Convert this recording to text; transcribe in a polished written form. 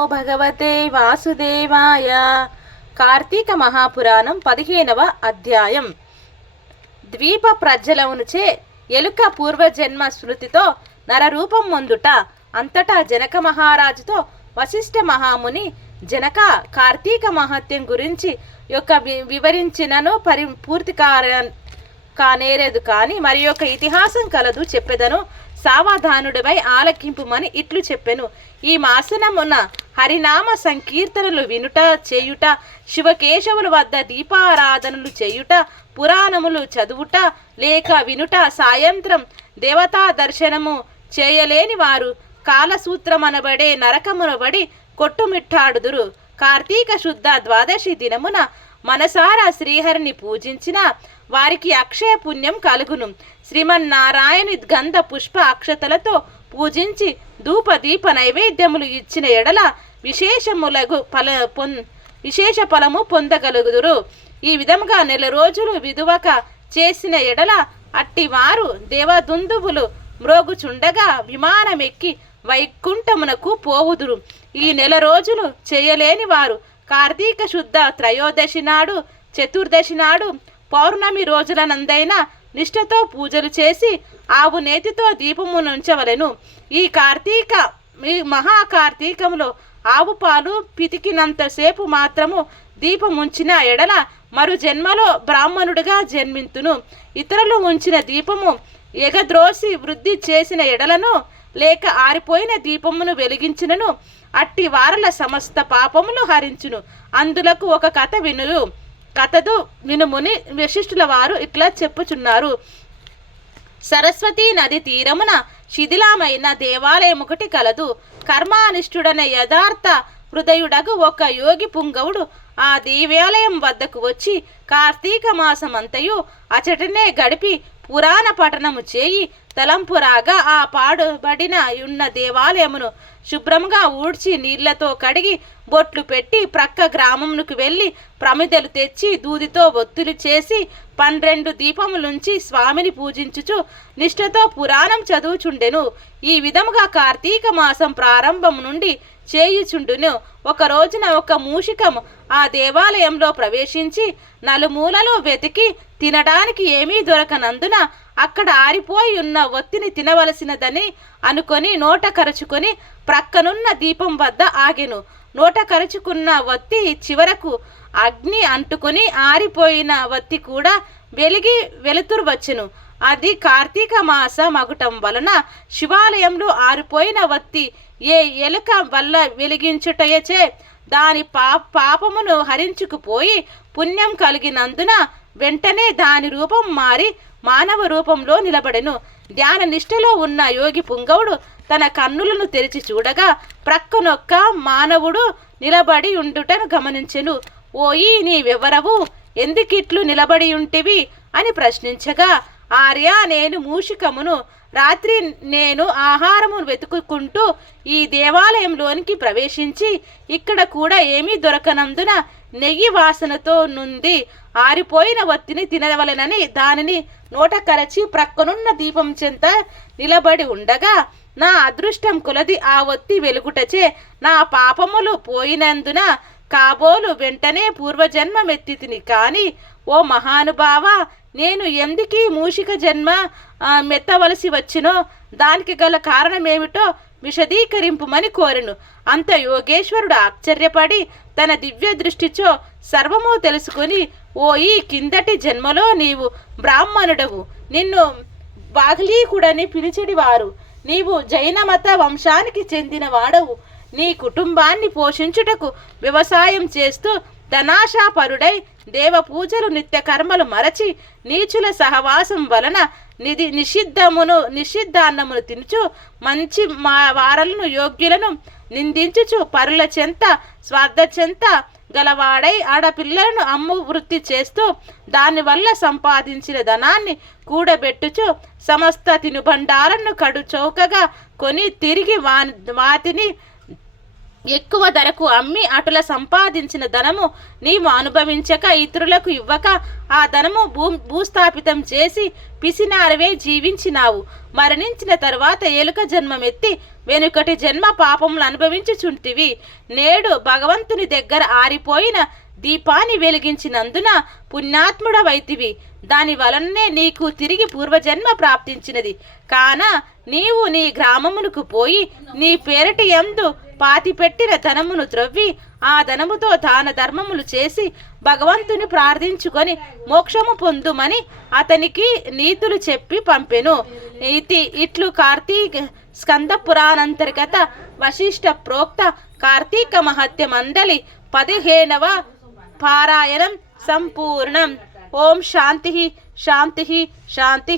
ఓ భగవతే వాసుదేవాయ. కార్తీక మహాపురాణం 15వ అధ్యాయం. ద్వీప ప్రజ్వలమునుచే ఎలుక పూర్వజన్మ స్మృతితో నరరూపం పొందుట. అంతటా జనక మహారాజుతో వశిష్ఠ మహాముని, జనక, కార్తీక మహత్యం గురించి యొక్క వివరించినను పూర్తి కానేరదు కాని మరి యొక్క ఇతిహాసం కలదు చెప్పెదను, సావధానుడివై ఆలకింపుమని ఇట్లు చెప్పెను. ఈ మాసనమున హరినామ సంకీర్తనలు వినుట చేయుట, శివకేశవుల వద్ద దీపారాధనలు చేయుట, పురాణములు చదువుట లేక వినుట, సాయంత్రం దేవతా దర్శనము చేయలేని వారు కాలసూత్రమనబడే నరకమునబడి కొట్టుమిట్టాడుదురు. కార్తీక శుద్ధ ద్వాదశి దినమున మనసారా శ్రీహరిని పూజించిన వారికి అక్షయ పుణ్యం కలుగును. శ్రీమన్నారాయణి గంధ పుష్ప అక్షతలతో పూజించి ధూప దీప నైవేద్యములు ఇచ్చిన ఎడల విశేష ఫలము పొందగలుగుదురు. ఈ విధముగా నెల రోజులు విధువక చేసిన ఎడల అట్టివారు దేవదుందువులు మ్రోగుచుండగా విమానమెక్కి వైకుంఠమునకు పోవుదురు. ఈ నెల రోజులు చేయలేని వారు కార్తీక శుద్ధ త్రయోదశి నాడు, చతుర్దశి నాడు, పౌర్ణమి రోజులనందైనా నిష్ఠతో పూజలు చేసి ఆవు నేతితో దీపమునుంచవలెను. ఈ మహాకార్తీకములో ఆవు పాలు పితికినంతసేపు మాత్రము దీపముంచిన ఎడల మరు జన్మలో బ్రాహ్మణుడిగా జన్మింతును. ఇతరులు ఉంచిన దీపము ఎగద్రోసి వృద్ధి చేసిన ఎడలను లేక ఆరిపోయిన దీపమును వెలిగించినను అట్టి వారల సమస్త పాపములు హరించును. అందులకు ఒక కథదు వినుముని వశిష్ఠుల వారు ఇట్లా చెప్పుచున్నారు. సరస్వతీ నది తీరమున శిథిలమైన దేవాలయం ఒకటి కలదు. కర్మానిష్ఠుడనే యథార్థ హృదయుడగు ఒక యోగి పుంగవుడు ఆ దేవాలయం వద్దకు వచ్చి కార్తీక మాసమంతయు అచటనే గడిపి పురాణ పఠనము చేయి తలంపురాగా ఆ పాడుబడిన ఉన్న దేవాలయమును శుభ్రంగా ఊడ్చి నీళ్లతో కడిగి బొట్లు పెట్టి ప్రక్క గ్రామమునకు వెళ్ళి ప్రమిదలు తెచ్చి దూదితో ఒత్తులు చేసి 12 దీపములుంచి స్వామిని పూజించుచు నిష్ఠతో పురాణం చదువుచుండెను. ఈ విధముగా కార్తీక మాసం ప్రారంభం నుండి చేయుచుండును. ఒక రోజున ఒక మూషికము ఆ దేవాలయంలో ప్రవేశించి నలుమూలలో వెతికి తినడానికి ఏమీ దొరకనందున అక్కడ ఆరిపోయి ఉన్న ఒత్తిని తినవలసినదని అనుకొని నోట కరుచుకొని ప్రక్కనున్న దీపం వద్ద ఆగెను. నోట కరుచుకున్న ఒత్తి చివరకు అగ్ని అంటుకొని ఆరిపోయిన ఒత్తి కూడా వెలిగి వెలుతురు వచ్చెను. అది కార్తీక మాస మగుటం వలన శివాలయంలో ఆరిపోయిన ఒత్తి ఏ ఎలుక వల్ల వెలిగించుటయచే దాని పాపమును హరించుకుపోయి పుణ్యం కలిగినందున వెంటనే దాని రూపం మారి మానవ రూపంలో నిలబడెను. ధ్యాన నిష్ఠలో ఉన్న యోగి పుంగవుడు తన కన్నులను తెరిచి చూడగా ప్రక్కనొక్క మానవుడు నిలబడి ఉండుటను గమనించెను. ఓయి, నీవెవరవు? ఎందుకిట్లు నిలబడి ఉంటివి అని ప్రశ్నించగా, ఆర్య, నేను మూషికమును. రాత్రి నేను ఆహారము వెతుక్కుంటూ ఈ దేవాలయంలోనికి ప్రవేశించి ఇక్కడ కూడా ఏమీ దొరకనందున నెయ్యి వాసనతో నుండి ఆరిపోయిన ఒత్తిని తినవలెనని దానిని నోట కరచి ప్రక్కనున్న దీపం చెంత నిలబడి ఉండగా నా అదృష్టం కొలది ఆ ఒత్తి వెలుగుటచే నా పాపములు పోయినందున కాబోలు వెంటనే పూర్వజన్మమెత్తితిని. కాని ఓ మహానుభావ, నేను ఎందుకీ మూషిక జన్మ మెత్తవలసి వచ్చినో దానికి గల కారణమేమిటో విశదీకరింపుమని కోరెను. అంత యోగేశ్వరుడు ఆశ్చర్యపడి తన దివ్య దృష్టిచో సర్వము తెలుసుకొని, ఓ, ఈ కిందటి జన్మలో నీవు బ్రాహ్మణుడవు, నిన్ను బాగ్లీకుడని పిలిచెడివారు, నీవు జైనమత వంశానికి చెందిన వాడవు, నీ కుటుంబాన్ని పోషించుటకు వ్యవసాయం చేస్తూ ధనాశాపరుడై దేవ పూజలు నిత్య కర్మలు మరచి నీచుల సహవాసం వలన నిషిద్ధాన్నమును తినుచు మంచి వారలను యోగ్యులను నిందించుచు పరుల చెంత స్వార్థ చెంత గలవాడై ఆడపిల్లలను అమ్ము వృత్తి చేస్తూ దానివల్ల సంపాదించిన ధనాన్ని కూడబెట్టుచు సమస్త తినుబండాలను కడు చౌకగా కొని తిరిగి వాటిని ఎక్కువ ధరకు అమ్మి అటుల సంపాదించిన ధనము నీవు అనుభవించక ఇతరులకు ఇవ్వక ఆ ధనము భూస్థాపితం చేసి పిసినారవే జీవించినావు. మరణించిన తరువాత ఎలుక జన్మమెత్తి వెనుకటి జన్మ పాపములు అనుభవించుచుంటివి. నేడు భగవంతుని దగ్గర ఆరిపోయిన దీపాన్ని వెలిగించినందున పుణ్యాత్ముడవైతివి. దాని వలననే నీకు తిరిగి పూర్వజన్మ ప్రాప్తించినది. కాన నీవు నీ గ్రామమునకు పోయి నీ పేరటి యందు పాతిపెట్టిన ధనమును త్రవ్వి ఆ ధనముతో దాన ధర్మములు చేసి భగవంతుని ప్రార్థించుకొని మోక్షము పొందుమని అతనికి నీతులు చెప్పి పంపెను. ఇట్లు కార్తీక స్కంద పురాణంతర్గత వశిష్ఠ ప్రోక్త కార్తీక మహత్య మండలి 15వ పారాయణం సంపూర్ణం. ఓం శాంతి శాంతి శాంతి.